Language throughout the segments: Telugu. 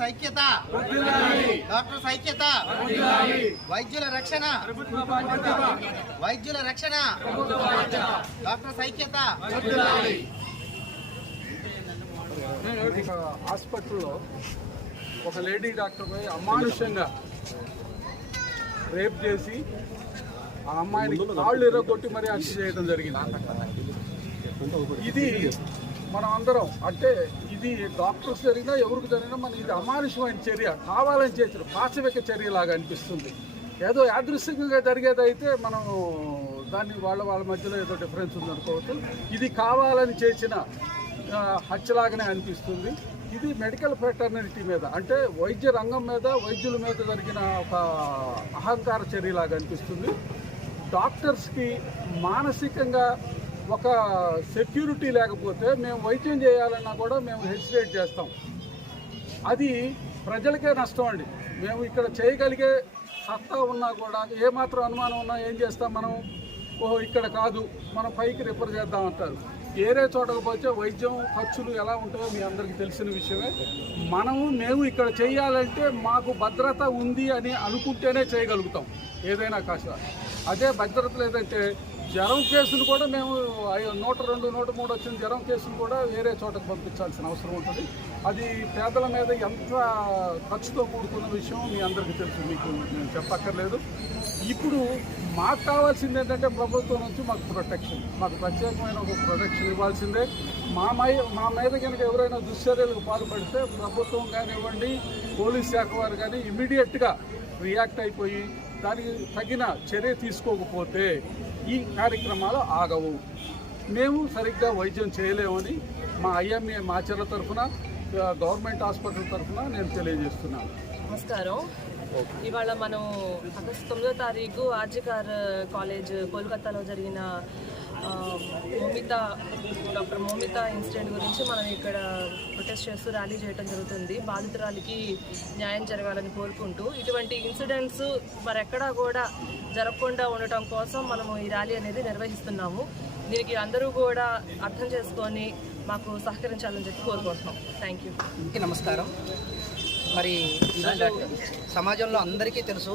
సైక్యత. డాక్టర్ సైక్యత. వైద్యుల రక్షణ. వైద్యుల రక్షణ. డాక్టర్ సైక్యత. హాస్పిటల్లో ఒక లేడీ డాక్టర్ పోయి అమానుషంగా రేప్ చేసి ఆ అమ్మాయిని కాళ్ళు ఎర్రగొట్టి మరీ హత్య చేయడం జరిగింది. ఇది మనం అందరం అంటే ఇది డాక్టర్స్ జరిగినా ఎవరికి జరిగినా మన ఇది అమానుషమైన చర్య కావాలని చేసిన పాశవిక చర్యలాగా అనిపిస్తుంది. ఏదో యాదృశ్యంగా జరిగేదైతే మనం దాన్ని వాళ్ళ వాళ్ళ మధ్యలో ఏదో డిఫరెన్స్ ఉందనుకోవచ్చు. ఇది కావాలని చేసిన హత్యలాగానే అనిపిస్తుంది. ఇది మెడికల్ ఫెటర్నిటీ మీద అంటే వైద్య రంగం మీద వైద్యుల మీద జరిగిన ఒక అహంకార చర్యలాగా అనిపిస్తుంది. డాక్టర్స్కి మానసికంగా ఒక సెక్యూరిటీ లేకపోతే మేము వైద్యం చేయాలన్నా కూడా మేము హెసిటేట్ చేస్తాం. అది ప్రజలకే నష్టం అండి. మేము ఇక్కడ చేయగలిగే సత్తా ఉన్నా కూడా ఏమాత్రం అనుమానం ఉన్నా ఏం చేస్తాం మనం? ఓహో ఇక్కడ కాదు మనం పైకి రిఫర్ చేద్దాం అంటారు. వేరే చోటకు పోతే వైద్యం ఖర్చులు ఎలా ఉంటాయో మీ అందరికీ తెలిసిన విషయమే. మనము మేము ఇక్కడ చేయాలంటే మాకు భద్రత ఉంది అని అనుకుంటేనే చేయగలుగుతాం ఏదైనా కాస్త. అదే భద్రత లేదంటే జ్వరం కేసులు కూడా మేము ఐ- నూట రెండు నూట మూడు వచ్చిన జ్వరం కేసులు కూడా వేరే చోటకు పంపించాల్సిన అవసరం ఉంటుంది. అది పేదల మీద ఎంత ఖర్చుతో కూడుకున్న విషయం మీ అందరికీ తెలుసు మీకు నేను చెప్పక్కర్లేదు. ఇప్పుడు మాకు కావాల్సింది ఏంటంటే ప్రభుత్వం నుంచి మాకు ప్రొటెక్షన్ మాకు ప్రత్యేకమైన ఒక ప్రొటెక్షన్ ఇవ్వాల్సిందే. మా మై మా మీద కనుక ఎవరైనా దుశ్చర్యలకు పాల్పడితే ప్రభుత్వం కానివ్వండి పోలీస్ శాఖ వారు కానీ ఇమీడియట్గా రియాక్ట్ అయిపోయి దానికి తగిన చర్య తీసుకోకపోతే ఈ కార్యక్రమాలు ఆగవు. మేము సరిగ్గా వైద్యం చేయలేమని మా ఐఎంఏ మాచర్ల తరఫున గవర్నమెంట్ హాస్పిటల్ తరఫున నేను తెలియజేస్తున్నాను. నమస్కారం. ఇవాళ మనం ఆగస్టు తొమ్మిదో తారీఖు ఆర్జికార్ కాలేజ్ కోల్కతాలో జరిగిన మోమిత డాక్టర్ మోమిత ఇన్సిడెంట్ గురించి మనం ఇక్కడ ప్రొటెస్ట్ చేస్తూ ర్యాలీ చేయడం జరుగుతుంది. బాధితురాలికి న్యాయం జరగాలని కోరుకుంటూ ఇటువంటి ఇన్సిడెంట్స్ మరెక్కడా కూడా జరగకుండా ఉండటం కోసం మనము ఈ ర్యాలీ అనేది నిర్వహిస్తున్నాము. దీనికి అందరూ కూడా అర్థం చేసుకొని మాకు సహకరించాలని చెప్పి కోరుకుంటున్నాం. థ్యాంక్ యూ నమస్కారం. మరి సమాజంలో అందరికీ తెలుసు.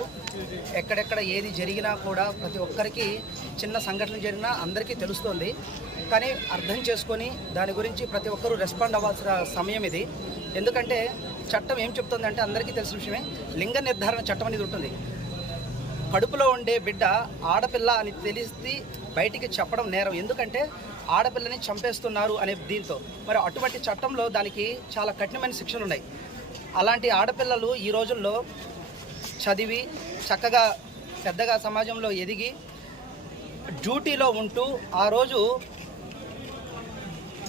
ఎక్కడెక్కడ ఏది జరిగినా కూడా ప్రతి ఒక్కరికి చిన్న సంఘటన జరిగినా అందరికీ తెలుస్తుంది. కానీ అర్థం చేసుకొని దాని గురించి ప్రతి ఒక్కరూ రెస్పాండ్ అవ్వాల్సిన సమయం ఇది. ఎందుకంటే చట్టం ఏం చెప్తుందంటే అందరికీ తెలిసిన విషయమే. లింగ నిర్ధారణ చట్టం అనేది ఉంటుంది. కడుపులో ఉండే బిడ్డ ఆడపిల్ల అని తెలిసి బయటికి చెప్పడం నేరం. ఎందుకంటే ఆడపిల్లని చంపేస్తున్నారు అనే దీంతో. మరి అటువంటి చట్టంలో దానికి చాలా కఠినమైన శిక్షలు ఉన్నాయి. అలాంటి ఆడపిల్లలు ఈ రోజుల్లో చదివి చక్కగా పెద్దగా సమాజంలో ఎదిగి డ్యూటీలో ఉంటూ ఆ రోజు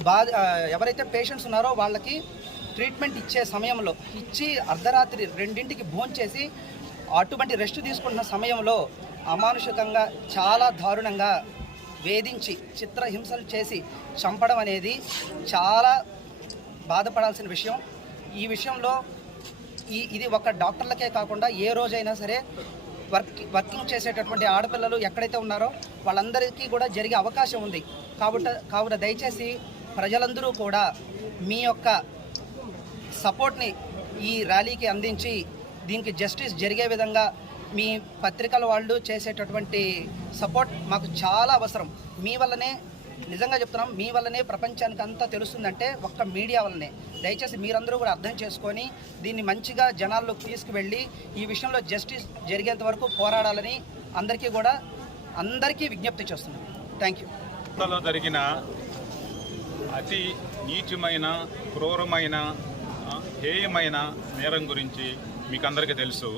బాధ ఎవరైతే పేషెంట్స్ ఉన్నారో వాళ్ళకి ట్రీట్మెంట్ ఇచ్చే సమయంలో ఇచ్చి అర్ధరాత్రి రెండింటికి భోంచేసి అటువంటి రెస్ట్ తీసుకుంటున్న సమయంలో అమానుషికంగా చాలా దారుణంగా వేధించి చిత్రహింసలు చేసి చంపడం అనేది చాలా బాధపడాల్సిన విషయం. ఈ విషయంలో ఈ ఇది ఒక డాక్టర్లకే కాకుండా ఏ రోజైనా సరే వర్క్ వర్కింగ్ చేసేటటువంటి ఆడపిల్లలు ఎక్కడైతే ఉన్నారో వాళ్ళందరికీ కూడా జరిగే అవకాశం ఉంది. కాబట్టి కావున దయచేసి ప్రజలందరూ కూడా మీ యొక్క సపోర్ట్ని ఈ ర్యాలీకి అందించి దీనికి జస్టిస్ జరిగే విధంగా మీ పత్రికల వాళ్ళు చేసేటటువంటి సపోర్ట్ మాకు చాలా అవసరం. మీ వల్లనే నిజంగా చెప్తున్నాం మీ వల్లనే ప్రపంచానికి అంతా తెలుస్తుందంటే ఒక్క మీడియా వల్లనే. దయచేసి మీరందరూ కూడా అర్థం చేసుకొని దీన్ని మంచిగా జనాల్లోకి తీసుకువెళ్ళి ఈ విషయంలో జస్టిస్ జరిగేంత వరకు పోరాడాలని అందరికీ కూడా అందరికీ విజ్ఞప్తి చేస్తున్నాం. Thank you. జరిగిన అతి నీచమైన క్రూరమైన హేయమైన నేరం గురించి మీకు అందరికీ తెలుసు.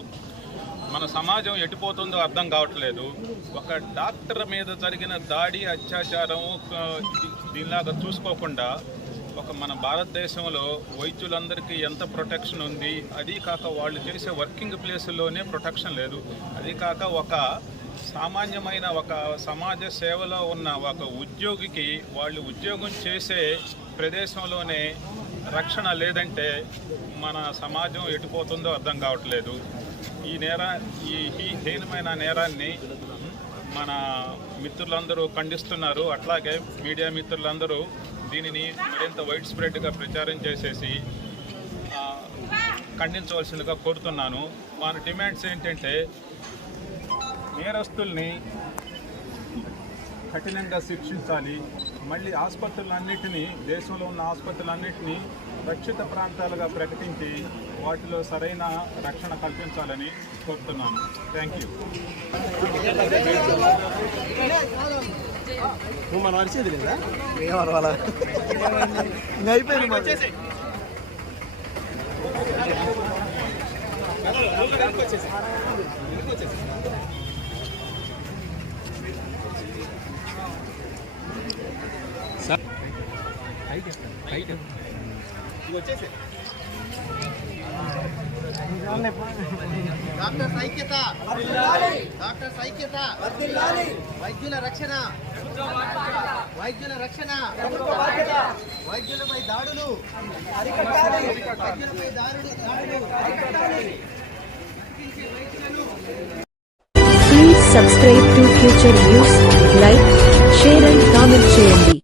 మన సమాజం ఎటుపోతుందో అర్థం కావట్లేదు. ఒక డాక్టర్ మీద జరిగిన దాడి అత్యాచారం దీనిలాగా చూసుకోకుండా ఒక మన భారతదేశంలో వైద్యులందరికీ ఎంత ప్రొటెక్షన్ ఉంది అది కాక వాళ్ళు చేసే వర్కింగ్ ప్లేసుల్లోనే ప్రొటెక్షన్ లేదు. అది కాక ఒక సామాన్యమైన ఒక సమాజ సేవలో ఉన్న ఒక ఉద్యోగికి వాళ్ళు ఉద్యోగం చేసే ప్రదేశంలోనే రక్షణ లేదంటే మన సమాజం ఎటుపోతుందో అర్థం కావట్లేదు. ఈ నేర ఈ ఈ హీనమైన నేరాన్ని మన మిత్రులందరూ ఖండిస్తున్నారు. అట్లాగే మీడియా మిత్రులందరూ దీనిని మరింత వైడ్ స్ప్రెడ్గా ప్రచారం చేసేసి ఖండించవలసిందిగా కోరుతున్నాను. మన డిమాండ్స్ ఏంటంటే నేరస్తుల్ని కఠినంగా శిక్షించాలి. మళ్ళీ ఆసుపత్రులన్నిటినీ దేశంలో ఉన్న ఆసుపత్రులన్నింటినీ రక్షిత ప్రాంతాలుగా ప్రకటించి వాటిలో సరైన రక్షణ కల్పించాలని కోరుతున్నాను. థ్యాంక్ యూ నువ్వు మనం అరిచేది లేదా? అయిపోయింది డాక్టర్ ఐక్యత డాక్టర్ ఐక్యత వైద్యుల రక్షణ వైద్యుల రక్షణ వైద్యులపై దాడులు వైద్యులపై దాడులు దాడులు Please subscribe to Future News, like, share and comment చేయండి.